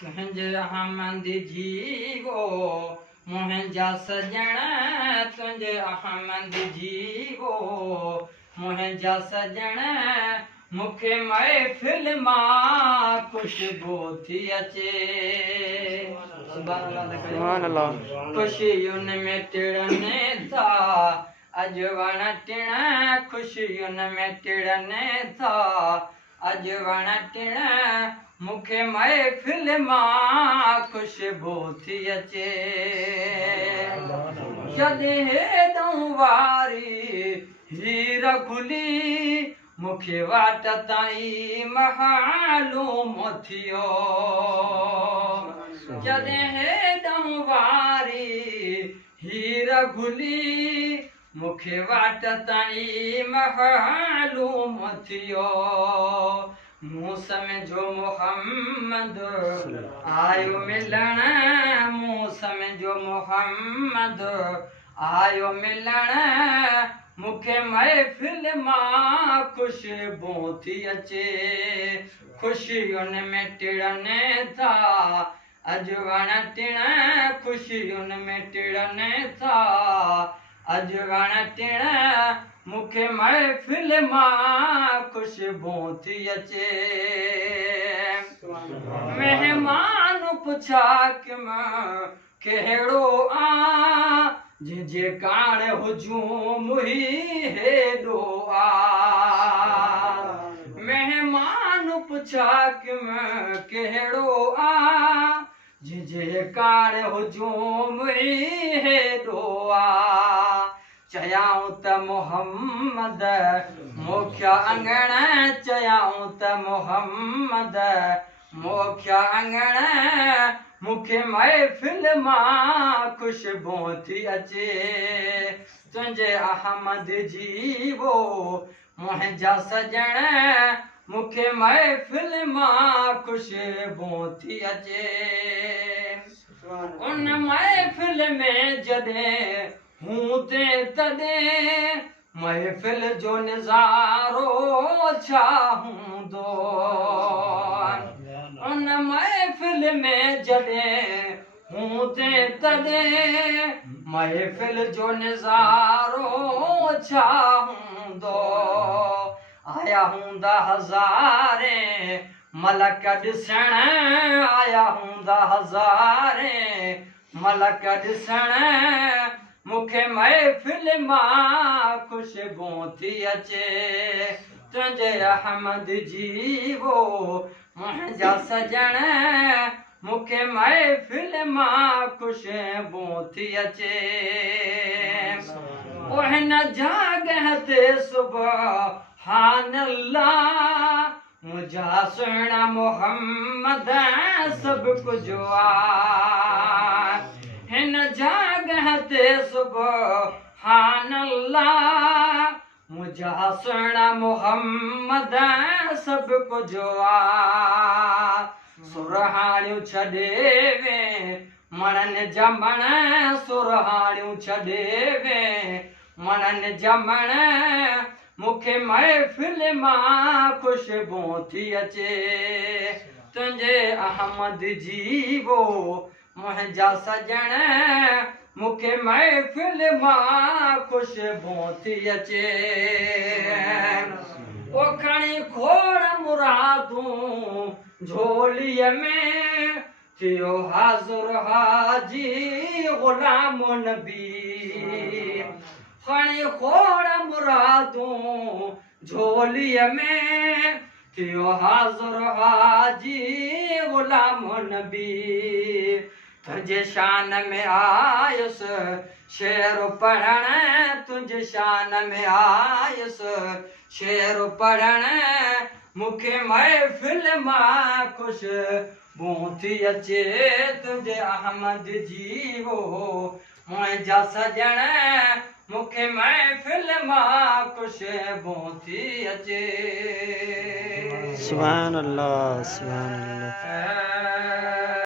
तुंहिंजे अहमद जीवो मुंहिंजा सजण, तुंहिंजे अहमद जीवो मुंहिंजा सजण, मूंखे महफ़िल मां ख़ुशबू थी अचे। ख़ुशियुनि में टिड़ने था अॼु वण टिण, ख़ुशियुनि में टिड़ने था अॼु वण टिण, मूंखे महफ़िल मां ख़ुशबू थी अचे। जॾहिं हेॾऊं वारी हीर खुली, मूंखे वाट ताईं मालूम थियो। जॾहिं हेॾऊं वारी हीर खुली, मूंखे वाट ताईं मालूम थियो। मूं सम्झो मोहम्मद आयो मिलण, मूं सम्झो मोहम्मद आयो मिलण, मूंखे महफ़िल मां ख़ुशबू थी अचे। ख़ुशियुनि में टिड़ने था अॼु वण टिण, ख़ुशियुनि में टिड़ने था अॼु वण टिण, मूंखे महफ़िल मां ख़ुशबू थी अचे। महिमान पुछा कि मां कहिड़ो आ, जंहिंजे काण हुजूं मुही हेॾो आ। महिमान पुछा कि मां कहिड़ो आ, जंहिंजे काण हुजूं मुही हेॾो आ। चयाऊं त मोहम्मद मोख्या अंगण, चयाऊं त मोहम्मद मोख्या अंगण, मूंखे महफ़िल मां ख़ुशबू थी अचे। तुंहिंजे अहमद जीवो मुंहिंजा सजण, मूंखे महफ़िल मां ख़ुशबू थी अचे। उन महफ़िल में जॾहिं हूं ते तॾहिं महफ़िल जो नज़ारो छा हूंदो। उन महफ़िल में जॾहिं हूं ते तॾहिं महफ़िल जो नज़ारो छा हूंदो। आया हूंदा हज़ारे मलक ॾिसण, आया हूंदा हज़ारे मलक ॾिसण, मूंखे महफ़िल मां ख़ुशबू थी अचे। तुंहिंजे अहमद जीवो मुंहिंजा सजण, मूंखे महफ़िल मां ख़ुशबू थी अचे। ओ हिन जॻह ते सुभानअल्लाह, मुंहिंजा सुहिणा मोहम्मद सभु कुझु आ। हिन जॻह ते सुभानअल्लाह, मुंहिंजा सुहिणा मोहम्मद सभु कुझु आ। सुरहाणियूं छॾे वे मणनि जमण, सुरहाणियूं छॾे वे मणनि जमण, मूंखे महफ़िल मां ख़ुशबू थी अचे। तुंहिंजे अहमद जीवो मुंहिंजा सजण, मूंखे महफ़िल मां ख़ुशबू थी अचे। ओ खणी खोड़ मुरादूं झोलीअ में, थियो हाज़ुर हाजी ग़ुलाम नबी। खणी खोड़ मुरादूं झोलीअ में, थियो हाज़ुर हाजी ग़ुलाम नबी। तुंहिंजे शान में आयुसि शेर पढ़ण, तुंहिंजे शान में आयुसि शेर पढ़ण, मूंखे महफ़िल मां ख़ुशबू थी अचे। तुंहिंजे अहमद जीवो मुंहिंजा सजण, मूंखे महफ़िल मां ख़ुशबू थी अचे। सुभान अल्लाह, सुभान अल्लाह।